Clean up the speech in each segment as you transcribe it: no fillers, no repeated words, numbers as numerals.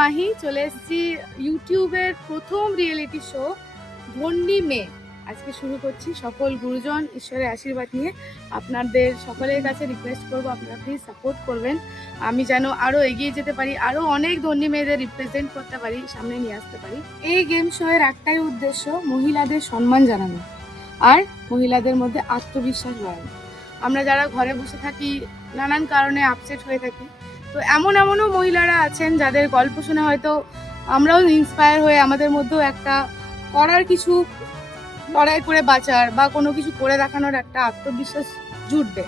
মাহি, চলে এসেছি ইউটিউবের প্রথম রিয়েলিটি শো ধন্যী মেয়ে। আজকে শুরু করছি সকল গুরুজন ঈশ্বরের আশীর্বাদ নিয়ে। আপনাদের সকলের কাছে রিকোয়েস্ট করবো আপনারা প্লিজ সাপোর্ট করবেন, আমি যেন আরও এগিয়ে যেতে পারি, আরও অনেক ধন্যী মেয়েদের রিপ্রেজেন্ট করতে পারি, সামনে নিয়ে আসতে পারি। এই গেম শো এর একটাই উদ্দেশ্য, মহিলাদের সম্মান জানানো আর মহিলাদের মধ্যে আত্মবিশ্বাস বাড়ানো। আমরা যারা ঘরে বসে থাকি, নানান কারণে আপসেট হয়ে থাকি, তো এমনও মহিলারা আছেন যাদের গল্প শুনে হয়তো আমরাও ইন্সপায়ার হয়ে আমাদের মধ্যেও একটা করার কিছু, লড়াই করে বাঁচার বা কোনো কিছু করে দেখানোর একটা আত্মবিশ্বাস জুটবে।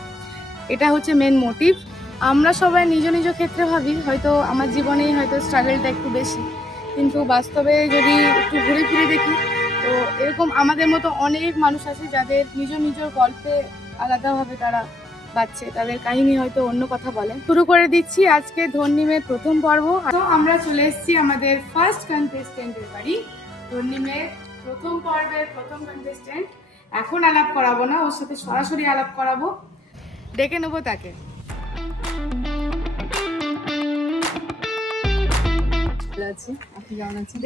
এটা হচ্ছে মেন মোটিভ। আমরা সবাই নিজ নিজ ক্ষেত্রে ভাবি হয়তো আমার জীবনেই হয়তো স্ট্রাগলটা একটু বেশি, কিন্তু বাস্তবে যদি একটু ঘুরে ফিরে দেখি তো এরকম আমাদের মতো অনেক মানুষ আছে যাদের নিজের গল্পে আলাদাভাবে তারা বাচ্চে, তাদের কাহিনী হয়তো অন্য কথা বলে। শুরু করে দিচ্ছি আজকে ধন্যী মেয়ের প্রথম পর্ব। তো আমরা চলে এসেছি আমাদের ফার্স্ট কন্টেস্টেন্টের বাড়ি। ধন্যী মেয়ের প্রথম পর্বের প্রথম কন্টেস্টেন্ট। এখন আলাপ করাবো না, ওর সাথে সরাসরি আলাপ করাবো, ডেকে নেবো তাকে।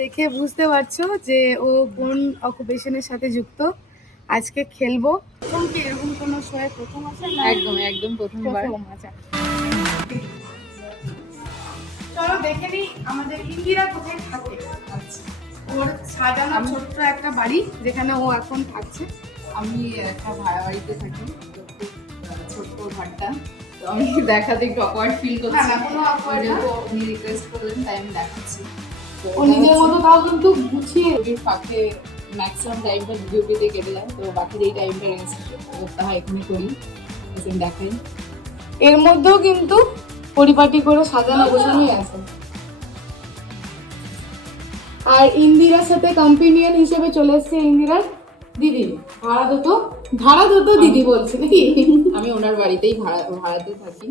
দেখে বুঝতে পারছো যে ও কোন অকুপেশনের সাথে যুক্ত। আজকে খেলবো। প্রথম কি এরকম কোনো শোয়ে প্রথম আছে? একদম প্রথমবার। আচ্ছা, চলো দেখে নিই আমাদের ইন্দিরা কোথায় থাকে। আচ্ছা, ওর সাজানো ছোট্ট একটা বাড়ি যেখানে ও এখন থাকছে। আমি একটা ভাড়া বাড়িতে থাকি, ছোট্ট ঘরটা। তো আমি দেখাতে একটু অকওয়ার্ড ফিল করছি। না কোনো অকওয়ার্ড না, উনি রিকোয়েস্ট করলেন তাই আমি দেখাচ্ছি। ও নিজের মতো তাও কিন্তু গুছিয়ে ভিডিওর ফাঁকে ম্যাক্সিমাম টাইমটা ভিডিও পেতে কেটে যায়, তো বাকি যেই টাইমটা রেস্ট করতে হয় এখানে করি, দেখাই। এর মধ্যেও কিন্তু পরিপাটি করে সাজানো গোছানোই আছে। আর ইন্দিরার সাথে কম্পেনিয়ন হিসেবে চলে এসছে ইন্দিরার দিদি, ভাড়া দতো দিদি বলছে নাকি? আমি ওনার বাড়িতেই ভাড়াতে থাকি।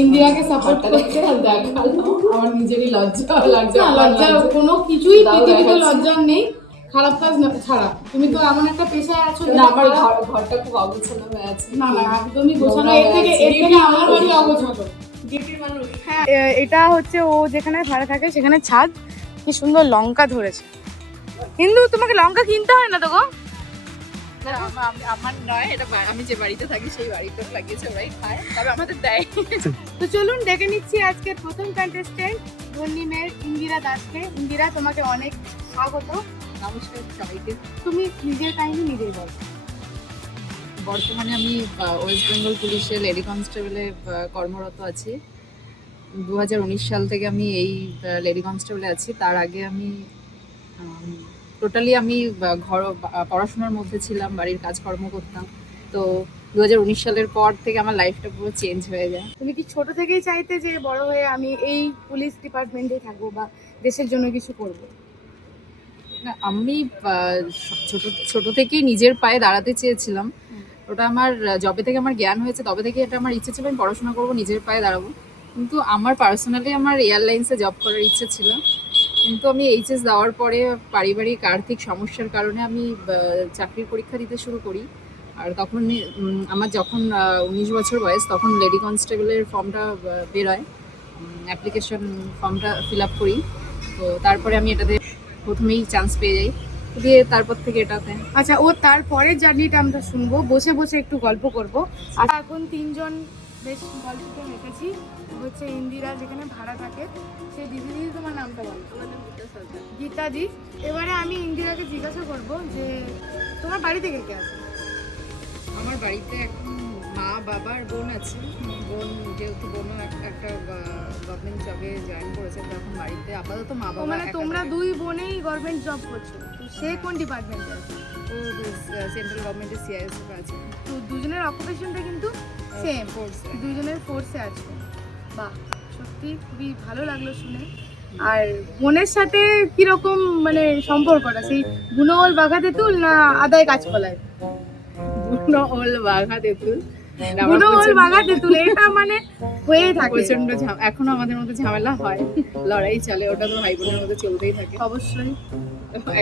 ইন্দিরাকে সাপোর্ট করতে আমার নিজেরই লজ্জা কোনো কিছুই পৃথিবীতে লজ্জার নেই, খারাপ কাজ না ছাড়া। তুমি তো এমন একটা পেশায় আছো, আমার ঘরটা খুব অগোছালো হয়ে আছে। না একদমই গোছানো। এর থেকে আমার বাড়ি অগোছালো। হ্যাঁ, এটা হচ্ছে ও যেখানে ভাড়া থাকে সেখানে ছাদ। কি সুন্দর লঙ্কা ধরেছে, কিন্তু তোমাকে লঙ্কা কিনতে হয় না তো গো। আমার নয়, এটা আমি যে বাড়িতে থাকি সেই বাড়িতে লাগিয়েছে, ওরাই খায়, তবে আমাদের দেয়। তো চলুন ডেকে নিচ্ছি আজকের প্রথম কন্টেস্টেন্ট ধন্যী মেয়ের ইন্দিরা দাসকে। ইন্দিরা, তোমাকে অনেক স্বাগত। নমস্কার সবাইকে। তুমি নিজের কাহিনী নিজেই বলো। বর্তমানে আমি ওয়েস্ট বেঙ্গল পুলিশের লেডি কনস্টেবলে কর্মরত আছি। 2019 সাল থেকে আমি এই লেডি কনস্টেবলে আছি। তার আগে আমি টোটালি আমি পড়াশোনার মধ্যে ছিলাম, বাড়ির কাজকর্ম করতাম। তো 2019 সালের পর থেকে আমার লাইফটা পুরো চেঞ্জ হয়ে যায়। তুমি কি ছোট থেকেই চাইতে যে বড় হয়ে আমি এই পুলিশ ডিপার্টমেন্টে থাকবো বা দেশের জন্য কিছু করব? না, আমি ছোট থেকেই নিজের পায়ে দাঁড়াতে চেয়েছিলাম। ওটা আমার যবে থেকে আমার জ্ঞান হয়েছে তবে থেকে এটা আমার ইচ্ছে ছিল আমি পড়াশোনা করবো, নিজের পায়ে দাঁড়াবো। কিন্তু আমার পার্সোনালি আমার এয়ারলাইন্সে জব করার ইচ্ছে ছিল, কিন্তু আমি এইচএস দেওয়ার পরে পারিবারিক আর্থিক সমস্যার কারণে আমি চাকরির পরীক্ষা দিতে শুরু করি। আর তখন আমার যখন 19 বছর বয়স, তখন লেডি কনস্টেবলের ফর্মটা বেরোয়, অ্যাপ্লিকেশন ফর্মটা ফিল আপ করি। তো তারপরে আমি এটাতে প্রথমেই চান্স পেয়ে যাই, দিয়ে তারপর থেকে এটাতে। আচ্ছা, ও তারপরের জার্নিটা আমরা শুনবো, বসে বসে একটু গল্প করবো। আর এখন তিনজন বেশ গল্পটা রেখেছি। হচ্ছে ইন্দিরা যেখানে ভাড়া থাকে, সে দিদি তোমার নামটা বলো। গীতা দি। এবারে আমি ইন্দিরাকে জিজ্ঞাসা করবো যে তোমার বাড়িতে কে কে আছে? আমার বাড়িতে এখন মা, বাবা আর বোন আছে। বোন যেহেতু বোনও একটা গভর্নমেন্ট জবে জয়েন করেছে, তখন বাড়িতে আপাতত মা বাবা। মানে তোমরা দুই বোনেই গভর্নমেন্ট জব করছো? তো সে কোন ডিপার্টমেন্টে আছে? ও সেন্ট্রাল গভর্নমেন্টের সিআইএসএফ আছে। তো দুজনের অকুপেশনটা কিন্তু সেম, দুজনের ফোর্সে আছে। বাহ, সত্যি খুবই ভালো লাগলো শুনে। আর বোনের সাথে কিরকম মানে সম্পর্কটা, সেই বুনোল বাঘা তেঁতুল না আদায় কাঁচকলায়? বুনোল বাঘা তেঁতুল, বুনোল বাঘা তেঁতুল, এটা মানে হয়ে থাকে প্রচন্ড। এখনো আমাদের মধ্যে ঝামেলা হয়, লড়াই চলে, ওটা তো ভাই বোনের মধ্যে চলতেই থাকে অবশ্যই।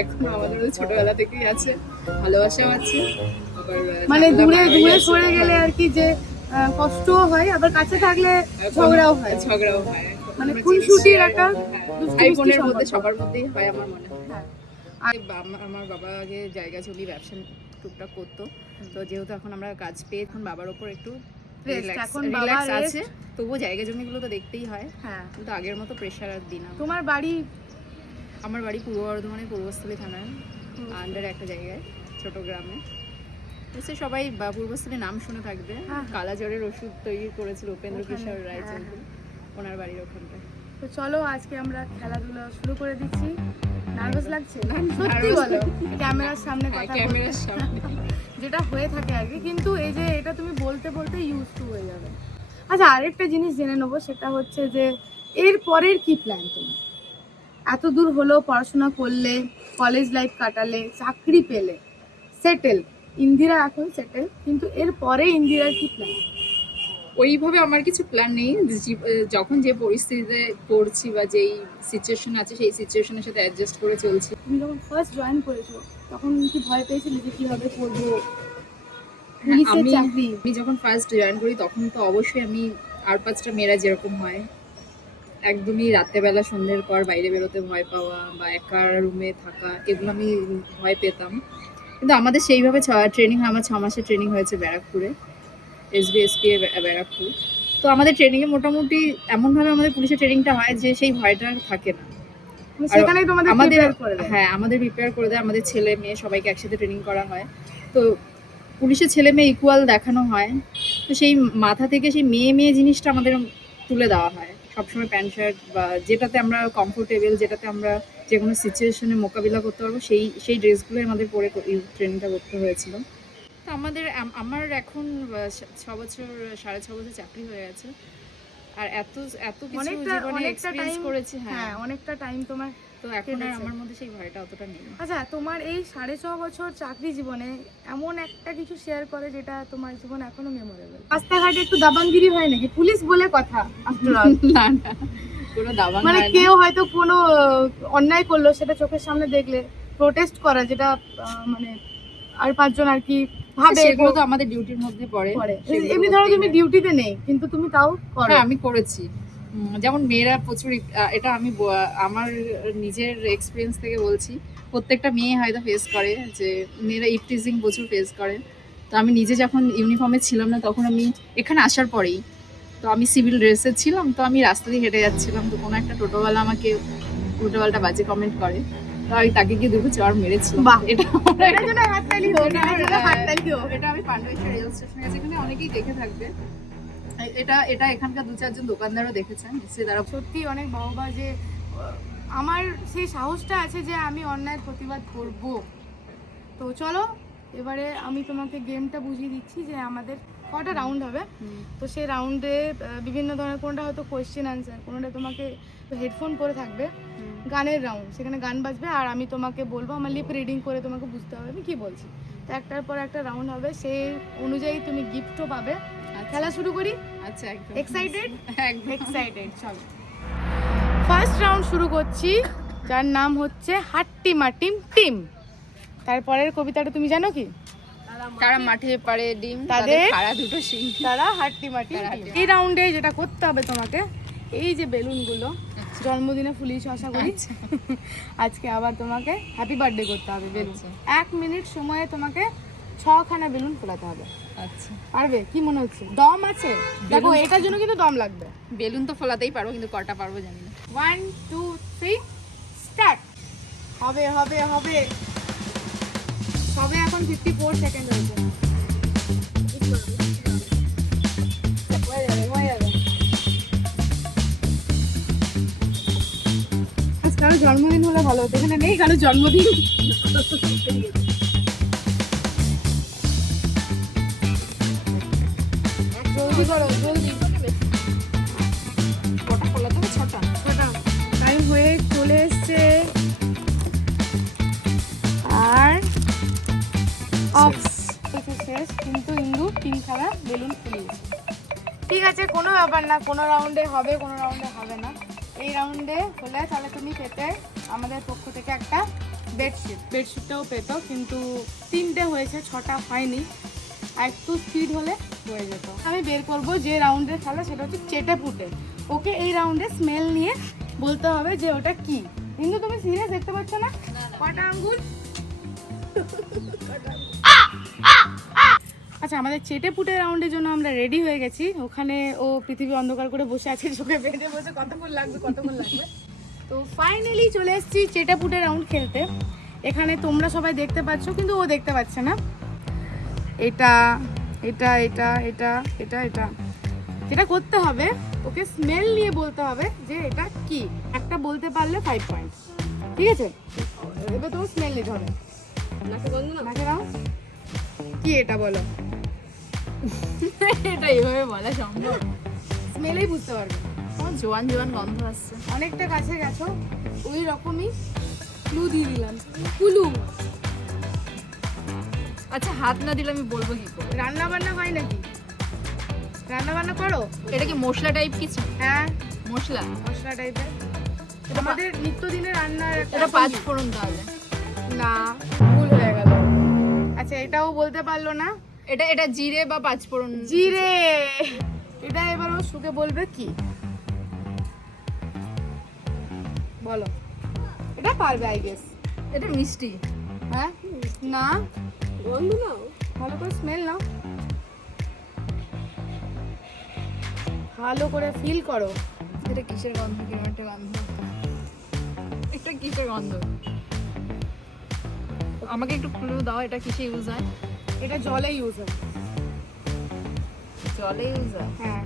এখনো আমাদের মধ্যে ছোটবেলা থেকেই আছে, ভালোবাসাও আছে। মানে দূরে দূরে সরে গেলে আর কি যে কষ্টও হয়, আবার কাছে থাকলে ঝগড়াও হয়। মানে খুনসুটির একটা ভাই দুষ্টু বোনের মিষ্টি মধ্যে সম্পর্ক। সবার মধ্যেই হয় আমার মনে হয়। হ্যাঁ। আমার বাবা আগে জায়গা জমি ব্যবসা টুকটাক করতো, তো যেহেতু এখন আমরা কাজ পেয়ে এখন বাবার ওপর একটু Rest, এখন বাবা রিল্যাক্স rest। আছে, তবুও জায়গা জমিগুলো তো দেখতেই হয়, হ্যাঁ। কিন্তু আগের মতো প্রেশার আর দিই না। তোমার বাড়ি আমার বাড়ি পূর্ব বর্ধমানের পূর্বস্থলী থানায় আন্ডারে একটা জায়গায় ছোট গ্রামে। নিশ্চয়ই সবাই পূর্বস্থলীর নাম শুনে থাকবে। হ্যাঁ। কালাজ্বরের ওষুধ তৈরি করেছিল উপেন্দ্র ওখানে, কিশোর রায় হ্যাঁ, চৌধুরী, ওনার বাড়ির ওখানটায়। তো চলো আজকে আমরা খেলাধুলা শুরু করে দিচ্ছি। নার্ভাস লাগছে? না, সত্যি nervous বলো, ক্যামেরার সামনে হ্যাঁ, কথা ক্যামেরার বলতে সামনে। যেটা হয়ে থাকে আর কি, কিন্তু এই যে এটা তুমি বলতে বলতে ইউজ টু হয়ে যাবে। আচ্ছা, আরেকটা জিনিস জেনে নেবো, সেটা হচ্ছে যে এর পরের কি প্ল্যান তোমার? এত দূর হলো, পড়াশোনা করলে, কলেজ লাইফ কাটালে, চাকরি পেলে, সেটেল, ইন্দিরা এখন সেটেল, কিন্তু এর পরে ইন্দিরার কি প্ল্যান? ওইভাবে আমার কিছু প্ল্যান নেই। যখন যে পরিস্থিতিতে পড়ছি বা যেই সিচুয়েশন আছে সেই সিচুয়েশনের সাথে অ্যাডজাস্ট করে চলছি। তুমি যখন ফার্স্ট জয়েন করেছো তখন কি ভয় পেয়েছিলে যে কিভাবে করবো পুলিশের আমি চাকরি? আমি যখন ফার্স্ট জয়েন করি তখন তো অবশ্যই আমি আর 5টা মেয়েরা যেরকম হয় একদমই রাত্রেবেলা সন্ধ্যের পর বাইরে বেরোতে ভয় পাওয়া বা একা রুমে থাকা, এগুলো আমি ভয় পেতাম। কিন্তু আমাদের সেইভাবে ট্রেনিং হয়, আমার 6 মাসের ট্রেনিং হয়েছে ব্যারাকপুরে, SBSP ব্যারাকপুর। তো আমাদের ট্রেনিংয়ে মোটামুটি এমনভাবে আমাদের পুলিশের ট্রেনিংটা হয় যে সেই ভয়টা আর থাকে না। মানে সেখানেই তোমাদের আমাদের prepare করে দেয়। হ্যাঁ, আমাদের প্রিপেয়ার করে দেয়, আমাদের ছেলে মেয়ে সবাইকে একসাথে ট্রেনিং করা হয়। তো পুলিশের ছেলে মেয়ে ইকুয়াল দেখানো হয়। তো সেই মাথা থেকে সেই মেয়ে মেয়ে জিনিসটা আমাদের তুলে দেওয়া হয় সবসময়। প্যান্ট শার্ট বা যেটাতে আমরা কমফোর্টেবল, যেটাতে আমরা যে কোনো সিচুয়েশনে মোকাবিলা করতে পারবো, সেই ড্রেসগুলো আমাদের পরে ট্রেনিংটা করতে হয়েছিল। তো আমার এখন 6 বছর 6.5 বছর চাকরি হয়ে গেছে, আর এত কিছু জীবনে এক্সপেরিয়েন্স করেছি। হ্যাঁ, অনেকটা টাইম তোমার। তো এখন আর কেটেছে। আমার মধ্যে সেই ভয়টা অতটা নেই। আচ্ছা, তোমার এই 6.5 বছর চাকরি জীবনে এমন একটা কিছু শেয়ার করে যেটা তোমার জীবনে এখনো মেমোরেবল? রাস্তাঘাটে একটু দাবানগিরি হয় নাকি? পুলিশ বলে কথা, after all। না না, কোনো দাবা মানে কেউ হয়তো কোনো অন্যায় করলো, সেটা চোখের সামনে দেখলে প্রোটেস্ট করা, যেটা মানে আর 5 জন আর কি ভাবে সেগুলো তো আমাদের ডিউটির মধ্যে পড়ে। সেগুলো এমনি ধরো করতেই তুমি হয়। ডিউটিতে নেই, কিন্তু তুমি তাও করো। হ্যাঁ, আমি করেছি। যেমন মেয়েরা প্রচুর এটা আমি আমার নিজের এক্সপিরিয়েন্স থেকে বলছি, প্রত্যেকটা মেয়ে হয়তো ফেস করে যে মেয়েরা ইফটিজিং প্রচুর ফেস করে। তো আমি নিজে যখন ইউনিফর্মে ছিলাম না, তখন আমি এখানে আসার পরেই, তো আমি সিভিল ড্রেসে ছিলাম, তো আমি রাস্তা দিয়ে হেঁটে যাচ্ছিলাম, তো কোনো একটা টোটোওয়ালা আমাকে উল্টোপাল্টা বাজে কমেন্ট করে, তো আমি তাকে গিয়ে দুটো চড় মেরেছিলাম। বাহ। এটা এটার জন্য হাততালি হোক, এটার জন্য হাততালি হোক। এটা আমি পান্ডবেশ্বর রেল স্টেশনে গেছি, এখানে অনেকেই দেখে থাকবে। এটা এখানকার 2-4 জন দোকানদারও দেখেছেন নিশ্চয়ই, তারা সত্যি অনেক বাহবা যে আমার সেই সাহসটা আছে যে আমি অন্যায়ের প্রতিবাদ করব। তো চলো এবারে আমি তোমাকে গেমটা বুঝিয়ে দিচ্ছি যে আমাদের কটা রাউন্ড হবে। তো সেই রাউন্ডে বিভিন্ন ধরনের, কোনটা হয়তো কোয়েশ্চেন আনসার, কোনোটা তোমাকে হেডফোন পরে থাকবে, গানের রাউন্ড, সেখানে গান বাজবে আর আমি তোমাকে বলবো, আমার লিপ রিডিং করে তোমাকে বুঝতে হবে আমি কি বলছি। তো একটার পর একটা রাউন্ড হবে, সেই অনুযায়ী তুমি গিফটও পাবে। খেলা শুরু করি? আচ্ছা, একদম এক্সাইটেড? একদম এক্সাইটেড। চলো ফার্স্ট রাউন্ড শুরু করছি, যার নাম হচ্ছে হাট্টিমা টিম টিম। তারপরের কবিতাটা তুমি জানো কি? তারা মাঠে পারে ডিম, তাদের তাদের খাড়া দুটো শিং। তারা হাট্টিমা টিম টিম। এই রাউন্ডে যেটা করতে হবে তোমাকে, এই যে বেলুনগুলো, জন্মদিনে ফুলিয়েছো আশা করি, আজকে আবার তোমাকে হ্যাপি বার্থডে করতে হবে। বেলুন 1 মিনিট সময়ে তোমাকে 6খানা বেলুন ফোলাতে হবে। আচ্ছা, পারবে? কি মনে হচ্ছে? দম আছে? দেখো, এটার জন্য কিন্তু দম লাগবে। বেলুন তো ফোলাতেই পারবো, কিন্তু কটা পারবো জানি না। 1 2 3 স্টার্ট। হবে হবে হবে। সবে এখন 54 সেকেন্ড হয়েছে। হয়ে যাবে, হয়ে যাবে। আজ কারো জন্মদিন হলে ভালো হতো, এখানে নেই কারো জন্মদিন। জলদি করো, জলদি। কটা ফোলাতে হবে? 6টা। টাইম হয়ে চলে এসছে আর অফ শেষ, কিন্তু ইন্দু 3খানা বেলুন ফুলিয়েছে। ঠিক আছে, কোনো ব্যাপার না, কোনো রাউন্ডে হবে, কোনো রাউন্ডে হবে না। এই রাউন্ডে হলে তাহলে তুমি পেতে আমাদের পক্ষ থেকে একটা বেডশিট। বেডশিটটাও পেতো, কিন্তু 3টে হয়েছে, 6টা হয়নি। আর একটু স্পিড হলে হয়ে যেত। আমি বের করব যে রাউন্ডের খেলা, সেটা হচ্ছে চেটে পুটে। ওকে এই রাউন্ডে স্মেল নিয়ে বলতে হবে যে ওটা কি। কিন্তু তুমি সিরিয়াস দেখতে পাচ্ছ না? কটা আঙ্গুল? আচ্ছা, আমাদের চেটে পুটে রাউন্ডের জন্য আমরা রেডি হয়ে গেছি। ওখানে ও পৃথিবী অন্ধকার করে বসে আছে, চোখে বেঁধে বসে কতক্ষণ লাগবে কতক্ষণ লাগবে। তো ফাইনালি চলে এসেছি চেটে পুটে রাউন্ড খেলতে। এখানে তোমরা সবাই দেখতে পাচ্ছ কিন্তু ও দেখতে পাচ্ছে না। এটা এটা এটা এটা এটা এটা যেটা করতে হবে, ওকে স্মেল নিয়ে বলতে হবে যে এটা কি। একটা বলতে পারলে 5 পয়েন্ট, ঠিক আছে? এবার তোমার স্মেল নিতে হবে। নাকে নাও। কি এটা বলো? এটা এইভাবে বলা সম্ভব? স্মেলেই বুঝতে পারবে। আমার জোয়ান জোয়ান গন্ধ আসছে। অনেকটা কাছে গেছো, ওই রকমই ক্লু দিয়ে দিলাম। কুলু। আচ্ছা, হাত না দিলে আমি বলবো কি করে? রান্না বান্না হয় নাকি? রান্না বান্না করো? এটা কি মশলা টাইপ কিছু? হ্যাঁ, মশলা? মশলা টাইপের। আমাদের নিত্যদিনের রান্নার একটা এটা 5 ফোড়ন তাহলে? না, ভুল হয়ে গেল। আচ্ছা, এটাও বলতে পারলো না। এটা এটা জিরে বা 5 ফোড়ন? জিরে। এটা এবার ও শুকে বলবে কি। বলো। এটা পারবে আই গেস। এটা মিষ্টি? হ্যাঁ না, গন্ধ নাও, ভালো করে স্মেল নাও, ভালো করে ফিল করো। এটা কিসের গন্ধ? কিরকম একটা গন্ধ। এটা কিসের গন্ধ? আমাকে একটু ক্লু দাও, এটা কিসে ইউজ হয়? এটা জলে ইউজ হয়। জলে ইউজ হয়? হ্যাঁ,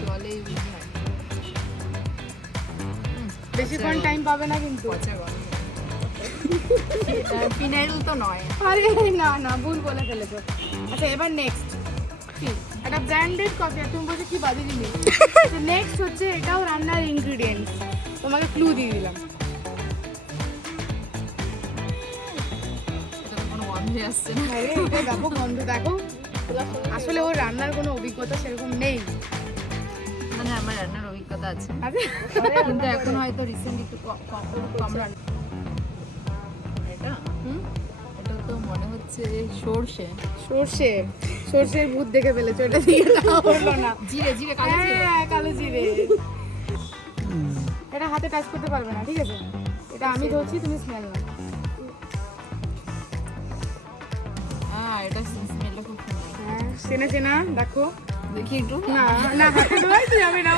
জলে ইউজ হয়। বেশিক্ষণ টাইম পাবে না কিন্তু। পচা গন্ধ। ফিনাইল তো নয়? আরে না না, ভুল বলে ফেলেছো। আচ্ছা, এবার নেক্সট একটা ব্র্যান্ডেড কফি। তুমি বলছো কি বাজে জিনিস। নেক্সট হচ্ছে এটাও রান্নার ইনগ্রিডিয়েন্টস। তোমাকে ক্লু দিয়ে দিলাম। এটা তো কোনো গন্ধই আসছে না। আরে এটা দেখো গন্ধ দেখো। আসলে ওর রান্নার কোনো অভিজ্ঞতা সেরকম নেই। মানে আমার রান্নার অভিজ্ঞতা আছে, আরে, কিন্তু এখন হয়তো রিসেন্ট একটু কম রান্না। এটা এটা তো মনে হচ্ছে সর্ষে। সর্ষে। সর্ষের ভূত দেখে ফেলেছো, এটা দিয়ে না হলো না। জিরে জিরে কালো জিরে। হ্যাঁ, কালো জিরে। এটা হাতে টাচ করতে পারবে না, ঠিক আছে? এটা আমি ধরছি, তুমি স্মেল নাও। হ্যাঁ, এটা স্মেলটা খুব সুন্দর। হ্যাঁ, চেনা চেনা দেখো। দেখি একটু। না না, হাতে ধোয়াইতে যাবে না।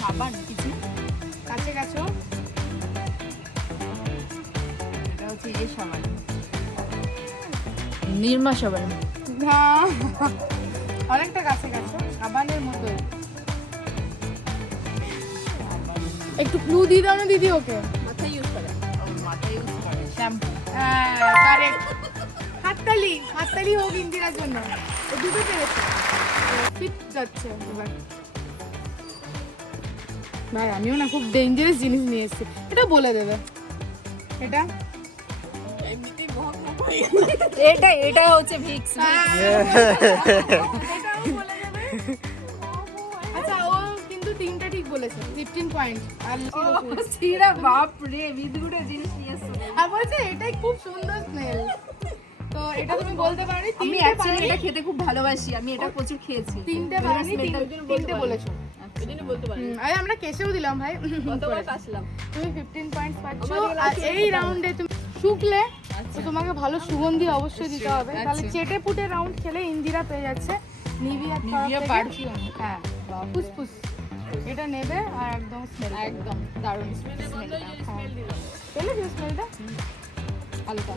সাবান কিছু? কাছে গেছো। এটা হচ্ছে ইয়ে সাবান, নির্মা সাবান। না, অনেকটা কাছে গেছো, সাবানের মতোই। একটু ক্লু দিয়ে দাও না দিদি ওকে। মাথায় ইউজ করে? মাথায় ইউজ করে শ্যাম্পু। হ্যাঁ, কারেক্ট। হাততালি, হাততালি হোক ইন্দিরার জন্য। ও দুটো পেরেছে। ফিট যাচ্ছে এবার। ভাই, আমিও না খুব ডেঞ্জারাস জিনিস নিয়ে এসেছি। এটা বলে দেবে। এটা এটা এটা হচ্ছে ভিক্স। এটাও বলে দেবে। আচ্ছা, ও কিন্তু তিনটা ঠিক বলেছে। 15 পয়েন্ট। আর সিরা বাপ রে, বিদুটা জিনিস নিয়ে এসেছে। আর বলছে এটাই খুব সুন্দর স্মেল। তো এটা তুমি বলতে পারোনি। আমি অ্যাকচুয়ালি এটা খেতে খুব ভালোবাসি, আমি এটা প্রচুর খেয়েছি। তিনটে পারোনি, তিনটে বলেছো। আরে আমরা কেসেও দিলাম ভাই। তুমি 15 পয়েন্টস পাচ্ছ। আর এই রাউন্ডে তুমি শুকলে তো তোমাকে ভালো সুগন্ধি অবশ্যই দিতে হবে। তাহলে চেটে পুটে রাউন্ড খেলে ইন্দিরা পেয়ে যাচ্ছে নিভিয়া পারফিউম। হ্যাঁ, ফুসফুস। এটা নেবে আর একদম স্মেল, একদম দারুণ স্মেল। পেলে যে স্মেলটা হালকা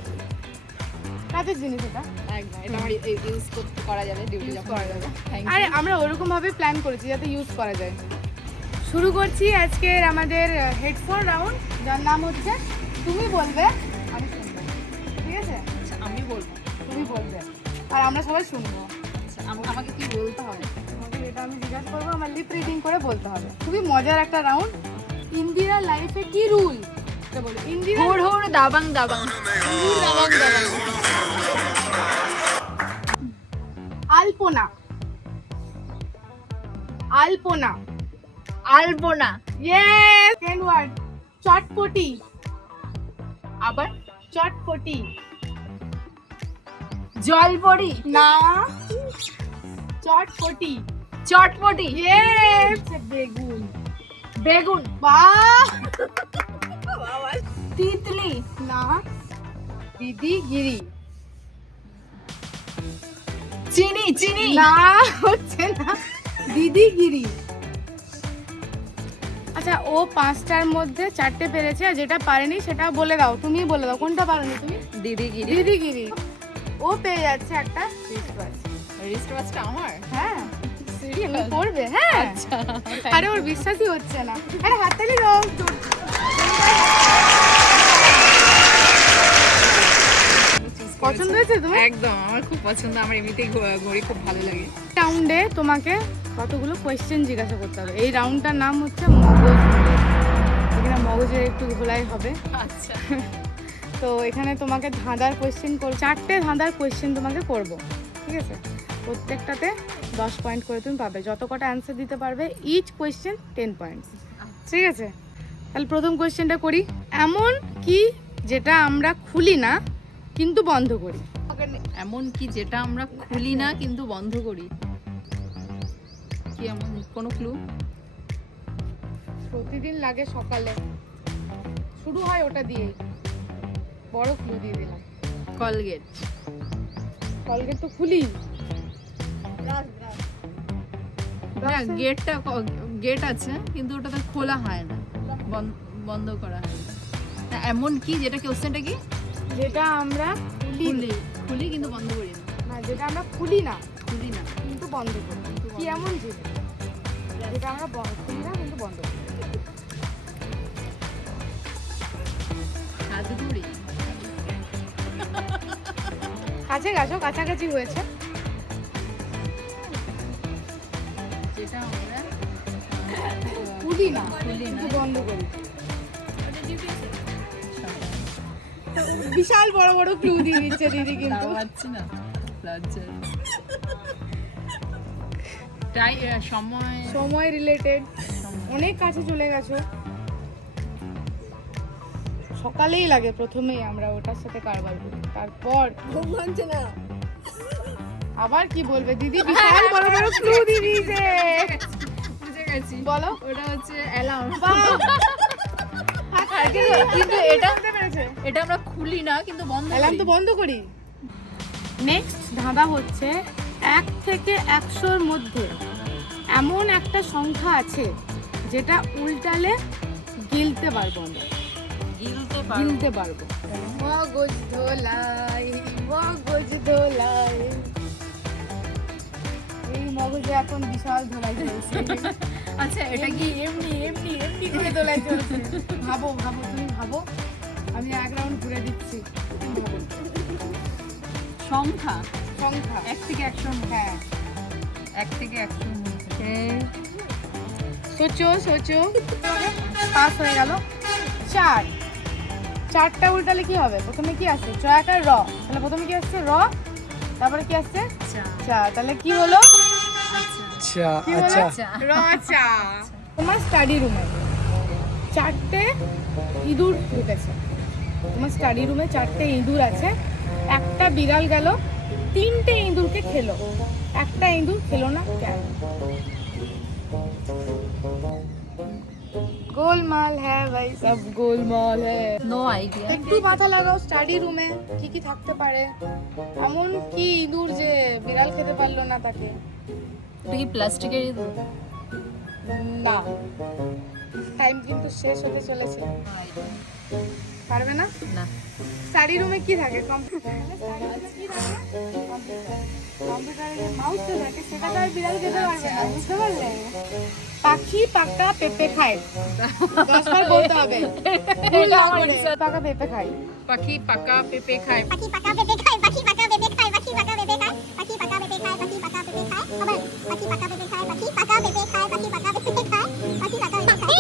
কাজের জিনিস এটা। একদম, এটা আমার ইউজ করা যাবে, ডিউটি Use যখন করা যাবে। আরে আমরা ওরকম ভাবে প্ল্যান করেছি যাতে ইউজ করা যায়। শুরু করছি আজকের আমাদের হেডফোন রাউন্ড, যার নাম হচ্ছে তুমি বলবে আমি শুনবো, ঠিক আছে? আমি বলবো, তুমি বলবে আর আমরা সবাই শুনবো। আমাকে কি বলতে হবে? তোমাকে এটা আমি জিজ্ঞাসা করবো, আমার লিপ রিডিং করে বলতে হবে। খুবই মজার একটা রাউন্ড। ইন্দিরা লাইফে কি রুল বলো। ইন্দিরা হোর হোর দাবাং দাবাং দাবাং দাবাং। আলপনা। আলপনা। আলপনা। ইয়েস, সেকেন্ড ওয়ার্ড চটপটি। আবার চটপটি। জলপরি, না। চটপটি। চটপটি, ইয়েস। বেগুন। বেগুন, বাহ। তিতলি, না। দিদিগিরি। চিনি, চিনি, না, হচ্ছে না। দিদিগিরি। আচ্ছা, ও 5টার মধ্যে 4টে পেরেছে, আর যেটা পারেনি সেটা বলে দাও, তুমি বলে দাও কোনটা পারোনি তুমি। দিদিগিরি। দিদিগিরি। ও পেয়ে যাচ্ছে একটা রিস্টওয়াচ। রিস্টওয়াচটা আমার? হ্যাঁ, সিরিয়াস? তুমি করবে? হ্যাঁ। আচ্ছা, আরে ওর বিশ্বাসই হচ্ছে না। আরে হাততালি দাও। পছন্দ হয়েছে তোমার? একদম, আমার খুব পছন্দ, আমার এমনিতেই ঘড়ি খুব ভালো লাগে। রাউন্ডে তোমাকে কতগুলো কোয়েশ্চেন জিজ্ঞাসা করতে হবে। এই রাউন্ডটার নাম হচ্ছে মগজ ধোলাই। এখানে মগজের একটু ধোলাই হবে। আচ্ছা, তো এখানে তোমাকে ধাঁধার কোয়েশ্চেন করব, 4টে ধাঁধার কোয়েশ্চেন তোমাকে করব, ঠিক আছে? প্রত্যেকটাতে 10 পয়েন্ট করে তুমি পাবে। যত কটা অ্যান্সার দিতে পারবে, ইচ কোয়েশ্চেন 10 পয়েন্টস, ঠিক আছে? তাহলে প্রথম কোয়েশ্চেনটা করি। এমন কি যেটা আমরা খুলি না কিন্তু বন্ধ করি? এমন কি যেটা আমরা খুলি না কিন্তু বন্ধ করি? কি এমন কোনো ক্লু? প্রতিদিন লাগে সকালে, শুরু হয় ওটা দিয়ে। বড় ক্লু দিয়ে দিলাম। কলগেট। কলগেট তো খুলি। না, গেট আছে কিন্তু ওটা তো খোলা হয় না, বন্ধ করা হয় না। না, এমন কি যেটা, কোশ্চেনটা কি? যেটা আমরা খুলি খুলি কিন্তু বন্ধ করি না। না, যেটা আমরা খুলি না খুলি না কিন্তু বন্ধ করি। কি এমন জিনিস যেটা আমরা খুলি না কিন্তু বন্ধ করি? হাত ঘড়ি। কাছে গেছো, কাছাকাছি হয়েছে। যেটা আমরা খুলি না খুলি না। কিন্তু বন্ধ করি। বিশাল বড় বড় ক্লু দিয়ে দিচ্ছে দিদি কিন্তু। তাও পাচ্ছি না, লজ্জায়। তাই সময়, সময় রিলেটেড, অনেক কাছে চলে গেছো। সকালেই লাগে প্রথমেই, আমরা ওটার সাথে কারবার করি। তারপর মানছে না। আবার কি বলবে দিদি? বিশাল বড় বড় ক্লু দিয়ে দিয়েছে। বুঝে গেছি, বলো। ওটা হচ্ছে অ্যালার্ম। কিন্তু এটা এটা আমরা খুলি না কিন্তু বন্ধ অ্যালার্ম করি। তো বন্ধ করি। নেক্সট ধাঁধা হচ্ছে 1 থেকে 100-র মধ্যে এমন একটা সংখ্যা আছে যেটা উল্টালে গিলতে পারবো আমরা। গিলতে পারবো। মগজ ধোলাই, মগজ ধোলাই। এই মগজে এখন বিশাল ধোলাই চলছে। আচ্ছা, এটা কি এমনি এমনি এমনি করে দোলাই চলছে। ভাবো ভাবো, তুমি ভাবো, আমি 1 রাউন্ড ঘুরে দিচ্ছি। তুমি ভাবো। সংখ্যা? সংখ্যা 1 থেকে 100। হ্যাঁ। 1 থেকে 100 মধ্যে। সোচো সোচো। পাস হয়ে গেল। 4। 4টা উল্টালে কি হবে? প্রথমে কি আসছে? চ আর র। তাহলে প্রথমে কি আসছে? র। তারপরে কি আসছে? চা। তাহলে কি হলো? আচ্ছা কি হলো? আচ্ছা র চা। তোমার স্টাডি রুমে 4টে ইঁদুর ঢুকেছে। তোমার স্টাডি রুমে 4টে ইঁদুর আছে। একটা বিড়াল গেল 3টে ইঁদুরকে খেলো, একটা ইঁদুর খেলো না কেন? গোলমাল হ্যাঁ ভাই, সব গোলমাল হ্যাঁ। No idea. একটু মাথা লাগাও, স্টাডি রুমে কি কি থাকতে পারে? এমন কি ইঁদুর যে বিড়াল খেতে পারলো না তাকে? এটা কি প্লাস্টিকের ইঁদুর? না, টাইম কিন্তু শেষ হতে চলেছে। পারবে না? না। স্টাডি রুমে কি থাকে? কম্পিউটারে যে মাউসটা থাকে সেটা তো আর বিড়াল খেতে পারবে না, বুঝতে পারলে? পাখি পাকা পেঁপে খায়। 10 বার বলতে হবে। পাকা পেঁপে খায়। পাখি পাকা পেঁপে খায়। পাখি পাকা পেঁপে খায়, পাখি পাকা পেঁপে খায়, পাখি পাকা পেঁপে খায়, পাখি পাকা পেঁপে খায়, পাখি পাকা পেঁপে খায়। আবার পাখি পাকা পেঁপে খায়, পাখি পাকা পেঁপে খায়, পাখি পাকা পেঁপে খায়, পাখি পাকা পেঁপে খায়।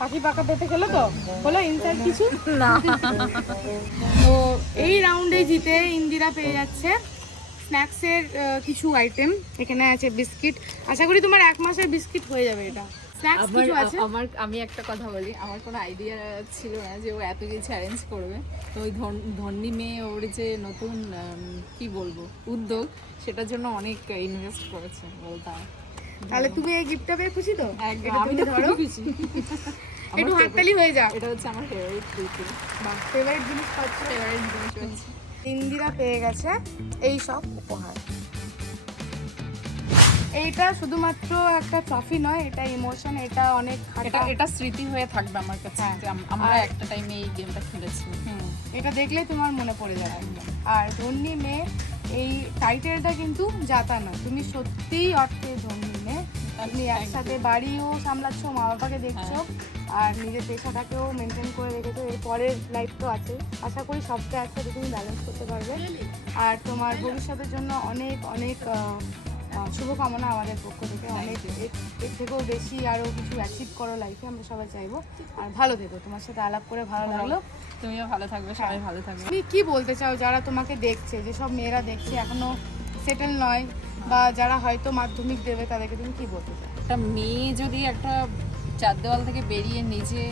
পাখি পাকা পেঁপে খেলো তো? হলো ইনসাইড কিছু? না। তো এই রাউন্ডে জিতে ইন্দিরা পেয়ে যাচ্ছে স্ন্যাক্সের কিছু আইটেম। এখানে আছে বিস্কিট। আশা করি তোমার 1 মাসের বিস্কিট হয়ে যাবে এটা। স্ন্যাক্স কিছু আছে? আমি একটা কথা বলি, আমার কোনো আইডিয়া ছিল না যে ও এত কিছু অ্যারেঞ্জ করবে। তো ওই ধন্যী মেয়ে ওর যে নতুন কি বলবো উদ্যোগ, সেটার জন্য অনেক ইনভেস্ট করেছে বলতাম। তাহলে তুমি এই গিফটটা পেয়ে খুশি তো? একদম, এটা আমি তুমি তো ধরো, খুবই খুশি। একটু হাততালি হয়ে যাক। এটা হচ্ছে আমার ফেভারিট কুইকি, বাহ, ফেভারিট জিনিস পাচ্ছ। ফেভারিট জিনিস হচ্ছে। ইন্দিরা পেয়ে গেছে এই সব উপহার। এইটা শুধুমাত্র একটা ট্রফি নয়, এটা ইমোশন, এটা অনেক এটা এটা স্মৃতি হয়ে থাকবে আমার কাছে হ্যাঁ। যে আমরা আর- একটা টাইমে এই গেমটা খেলেছি। এটা দেখলে তোমার মনে পড়ে যাবে একদম। আর ধন্যী মেয়ে এই টাইটেলটা কিন্তু যাতা না, তুমি সত্যিই অর্থে ধন্যী মেয়ে। তুমি একসাথে বাড়িও সামলাচ্ছ, মা বাবাকে দেখছো, আর নিজের পেশাটাকেও মেনটেন করে রেখেছো। এর পরের লাইফ তো আছে, আশা করি সবটা একসাথে তুমি ব্যালেন্স করতে পারবে। আর তোমার ভবিষ্যতের জন্য অনেক অনেক শুভকামনা আমাদের পক্ষ থেকে। অনেক এর থেকেও বেশি আরও কিছু অ্যাচিভ করো লাইফে, আমরা সবাই চাইবো। আর ভালো থেকো, তোমার সাথে আলাপ করে ভালো লাগলো। তুমিও ভালো থাকবে, সবাই ভালো থাকবে। তুমি কি বলতে চাও যারা তোমাকে দেখছে, যেসব মেয়েরা দেখছে এখনো সেটেল নয়, বা যারা হয়তো মাধ্যমিক দেবে, তাদেরকে তুমি কি বলতে চাও? একটা মেয়ে যদি একটা চার দেওয়াল থেকে বেরিয়ে নিজে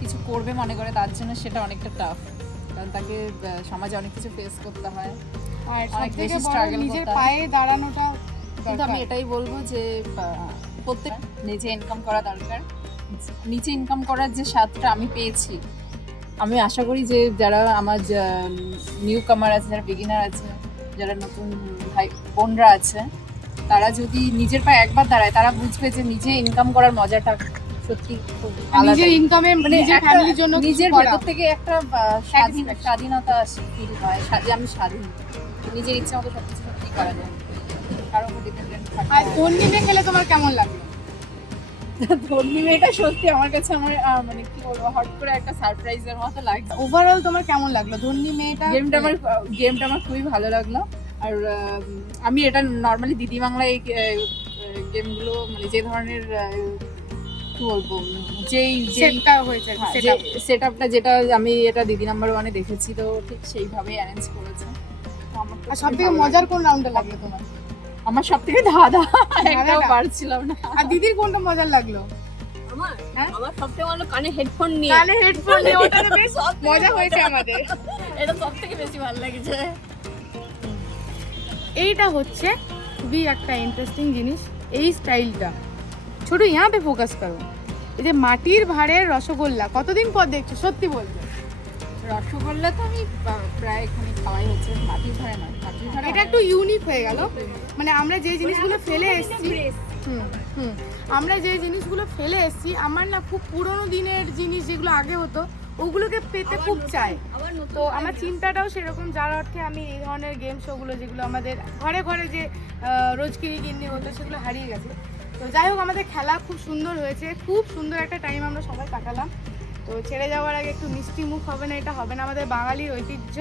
কিছু করবে মনে করে, তার জন্য সেটা অনেকটা টাফ, কারণ তাকে সমাজে অনেক কিছু ফেস করতে হয়। আর অনেক সবথেকে বেশি বড় struggle নিজের করতে হয়। পায়ে দাঁড়ানোটা কিন্তু আমি দরকার। এটাই বলবো যে প্রত্যেক নিজে ইনকাম করা দরকার। নিজে ইনকাম করার যে স্বাদটা আমি পেয়েছি, আমি আশা করি যে যারা আমার নিউ কামার আছে, যারা বিগিনার আছে, যারা নতুন ভাই বোনরা আছে, তারা যদি নিজের পায়ে একবার দাঁড়ায়, তারা বুঝবে যে নিজে ইনকাম করার মজাটা সত্যি খুব আলাদা। নিজের ইনকামে মানে নিজের একটা ফ্যামিলির জন্য কিছু নিজের করা। ভেতর থেকে একটা স্বাধীনতা ফিল হয়, আমি স্বাধীন, নিজের ইচ্ছা মতো সবকিছু সত্যি করা যায়, কারো উপর ডিপেন্ডেন্ট থাকতে আর হয় না। ধন্যী মেয়ে খেলে তোমার কেমন লাগলো? ধন্যী মেয়েটা সত্যি আমার কাছে আমার মানে কি বলবো, হট করে একটা সারপ্রাইজের মতো লাগছে। ওভারঅল তোমার কেমন লাগলো ধন্যী মেয়েটা? গেমটা আমার খুবই ভালো লাগলো। আর আমি এটা নর্মালি দিদি বাংলায় এই গেমগুলো, মানে যে ধরনের কি বলবো, যেই সেটটা হয়েছে, সেটআপ। সেট আপটা যেটা আমি এটা দিদি নাম্বার ওয়ানে দেখেছি, তো ঠিক সেইভাবেই অ্যারেঞ্জ করেছে। তো আমার তো আর খুবই সবথেকে ভালো মজার লাগলো। কোন রাউন্ডটা লাগলো তোমার? আমার সব থেকে দাদা একটাও দাদাটা? পারছিলাম না। আর দিদির কোনটা মজার লাগলো? আমার হ্যাঁ? আমার সবথেকে ভালো কানে হেডফোন নিয়ে কানে হেডফোন নিয়ে, ওটা তো বেশ মজা হয়েছে আমাদের। এটা সবথেকে বেশি ভালো লেগেছে। এইটা হচ্ছে খুবই একটা ইন্টারেস্টিং জিনিস, এই স্টাইলটা। ছোট यहाँ पे ফোকাস করো। এই যে মাটির ভাঁড়ের রসগোল্লা কতদিন পর দেখছো, সত্যি বলছো? রসগোল্লা তো আমি প্রায় এখানে খাওয়াই হচ্ছে, মাটির ধারে নয়, মাটির ধারে এটা একটু ইউনিক হয়ে গেল। মানে আমরা যে জিনিসগুলো ফেলে এসেছি, আমরা যে জিনিসগুলো ফেলে এসেছি, আমার না খুব পুরোনো দিনের জিনিস যেগুলো আগে হতো, ওগুলোকে পেতে খুব চাই। তো আমার চিন্তাটাও সেরকম, যার অর্থে আমি এই ধরনের গেম শোগুলো, যেগুলো আমাদের ঘরে ঘরে যে রোজ কিনি হতো, সেগুলো হারিয়ে গেছে। তো যাই হোক, আমাদের খেলা খুব সুন্দর হয়েছে, খুব সুন্দর একটা টাইম আমরা সবাই কাটালাম। তো ছেড়ে যাওয়ার আগে একটু মিষ্টি মুখ হবে না, এটা হবে না আমাদের বাঙালির ঐতিহ্য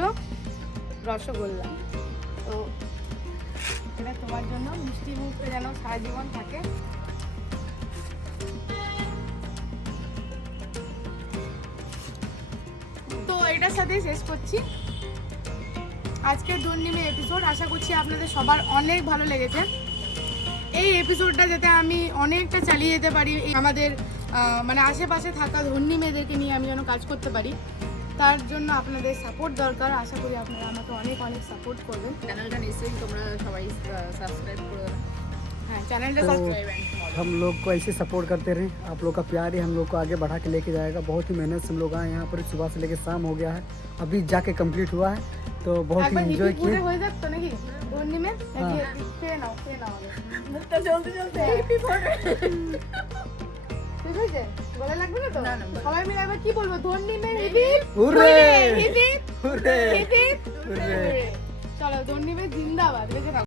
রসগোল্লা। তো এটা তোমার জন্য, মিষ্টি মুখে যেন সারা জীবন থাকে। তো এটার সাথেই শেষ করছি আজকের ধন্যী এপিসোড। আশা করছি আপনাদের সবার অনেক ভালো লেগেছে। এই এপিসোডটা যাতে আমি অনেকটা চালিয়ে যেতে পারি, আমাদের মানে আশেপাশে থাকা ধন্যী মেয়েদেরকে নিয়ে আমি যেন কাজ করতে পারি, তার জন্য আপনাদের সাপোর্ট দরকার। আশা করি আপনারা আমাকে অনেক অনেক সাপোর্ট করবেন। চ্যানেলটা নিশ্চয়ই তোমরা সবাই সাবস্ক্রাইব করে দেবে। হ্যাঁ, চ্যানেলটা তো সাবস্ক্রাইব। हम लोग को ऐसे सपोर्ट करते रहें। आप लोग का प्यार ही हम लोग को आगे बढ़ा के लेके जाएगा। बहुत ही मेहनत से हम लोग आए यहाँ पर, सुबह से लेके शाम हो गया है, अभी जाके कंप्लीट हुआ है, तो बहुत ही একবার एंजॉय হিপি পুরে किए। হয়ে যাচ্ছে নাকি ধন্যী মেয়ে? হ্যাঁ। খেয়ে নাও, খেয়ে নাও আগে। মুখটা জ্বলতে জ্বলতে হিপি পড়ে। ঠিক হয়েছে? গলা লাগবে না তো? না, না, সবাই মিলে একবার কি বলবো? ধন্যী মেয়ে hip hip hurray! Hip hip hurray! Hip hip hurray! চলো, ধন্যী মেয়ে জিন্দাবাদ। বেঁচে থাকো।